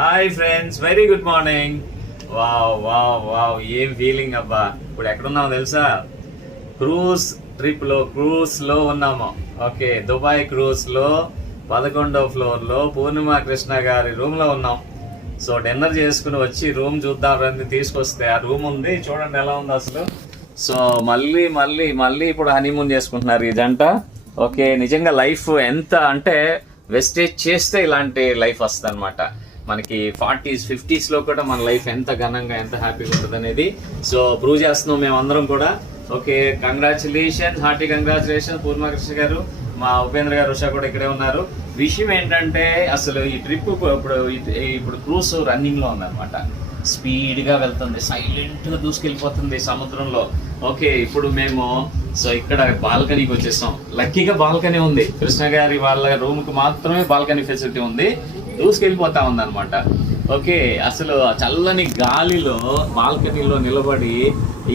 Hi friends very good morning wow wow wow ఏం feeling అబ్బా? ఇప్పుడు ఎక్కడున్నామో తెలుసా? క్రూజ్ ట్రిప్లో క్రూస్లో ఉన్నాము. ఓకే దుబాయ్ క్రూస్లో పదకొండో ఫ్లోర్లో పూర్ణిమ కృష్ణ గారి రూమ్లో ఉన్నాం. సో డిన్నర్ చేసుకుని వచ్చి రూమ్ చూద్దాం రండి తీసుకొస్తే ఆ రూమ్ ఉంది. చూడండి ఎలా ఉంది అసలు. సో మళ్ళీ మళ్ళీ మళ్ళీ ఇప్పుడు హనీమూన్ చేసుకుంటున్నారు ఈ జంట. ఓకే నిజంగా లైఫ్ ఎంత అంటే వెస్టేజ్ చేస్తే ఇలాంటి లైఫ్ వస్తుంది అనమాట మనకి ఫార్టీస్ ఫిఫ్టీస్లో కూడా మన లైఫ్ ఎంత ఘనంగా ఎంత హ్యాపీగా ఉంటుంది అనేది సో ప్రూవ్ చేస్తున్నాం మేమందరం కూడా. Okay congratulations hearty congratulation Purnakrishna గారు. మా ఉపేంద్ర గారు ఉషా కూడా ఇక్కడే ఉన్నారు. విషయం ఏంటంటే అసలు ఈ ట్రిప్ ఇప్పుడు ఇప్పుడు క్రూస్ రన్నింగ్లో ఉందన్నమాట. స్పీడ్గా వెళ్తుంది సైలెంట్గా దూసుకెళ్ళిపోతుంది సముద్రంలో. ఓకే ఇప్పుడు మేము సో ఇక్కడ బాల్కనీకి వచ్చేసాం. లక్కీగా బాల్కనీ ఉంది. కృష్ణ గారి వాళ్ళ రూమ్కి మాత్రమే బాల్కనీ ఫెసిలిటీ ఉంది. దూసుకెళ్ళిపోతా ఉందన్నమాట. ఓకే అసలు చల్లని గాలిలో బాల్కనీలో నిలబడి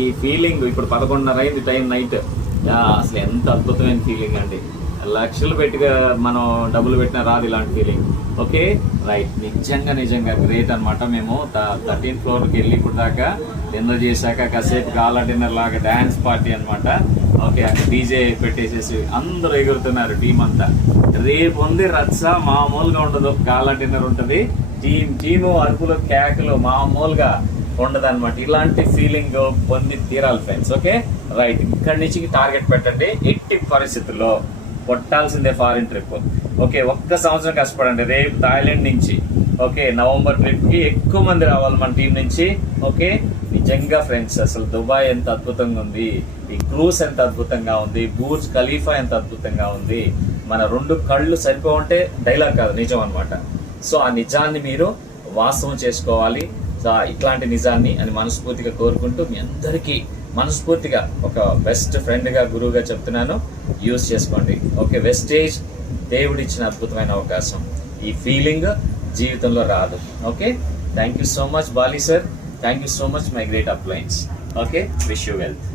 ఈ ఫీలింగ్ ఇప్పుడు పదకొండున్నర అయింది టైం నైట్. అసలు ఎంత అద్భుతమైన ఫీలింగ్ అండి. లక్షలు పెట్టిగా మనం డబ్బులు పెట్టినా రాదు ఇలాంటి ఫీలింగ్. ఓకే రైట్ నిజంగా నిజంగా గ్రేట్ అన్నమాట మేము. థర్టీన్ ఫ్లోర్కి వెళ్ళి ఇప్పుడు దాకా డిన్నర్ చేశాక కాసేపు గాలా డిన్నర్ లాగా డ్యాన్స్ పార్టీ అనమాట ఓకే అక్కడ డీజే పెట్టేసేసి అందరూ ఎగురుతున్నారు టీం అంతా. రేపు ఉంది రచ్చ మామూలుగా ఉండదు. గాలా డిన్నర్ ఉంటుంది. టీం టీము అరుపులు కేకలు మామూలుగా ఉండదు అనమాట ఇలాంటి ఫీలింగ్ పొంది తీరాలి ఫ్రెండ్స్ ఓకే రైట్ ఇక్కడి నుంచి టార్గెట్ పెట్టండి. ఎట్టి పరిస్థితుల్లో కొట్టాల్సిందే ఫారిన్ ట్రిప్ ఓకే ఒక్క సంవత్సరం కష్టపడండి. రేపు థాయిలాండ్ నుంచి ఓకే నవంబర్ ట్రిప్కి ఎక్కువ మంది రావాలి మన టీం నుంచి ఓకే నిజంగా ఫ్రెండ్స్ అసలు దుబాయ్ ఎంత అద్భుతంగా ఉంది. ఈ క్రూస్ ఎంత అద్భుతంగా ఉంది. బూర్జ్ ఖలీఫా ఎంత అద్భుతంగా ఉంది. మన రెండు కళ్ళు సరిపోవంటే డైలాగ్ కాదు నిజం అనమాట సో ఆ నిజాన్ని మీరు వాస్తవం చేసుకోవాలి. సో ఇట్లాంటి నిజాన్ని అని మనస్ఫూర్తిగా కోరుకుంటూ మీ అందరికీ మనస్ఫూర్తిగా ఒక బెస్ట్ ఫ్రెండ్గా గురువుగా చెప్తున్నాను. యూస్ చేసుకోండి. ఓకే వెస్టేజ్ దేవుడిచ్చిన అద్భుతమైన అవకాశం. ఈ ఫీలింగ్ జీవితంలో రాదు. Okay thank you so much Bali sir thank you so much my great appliance okay wish you wealth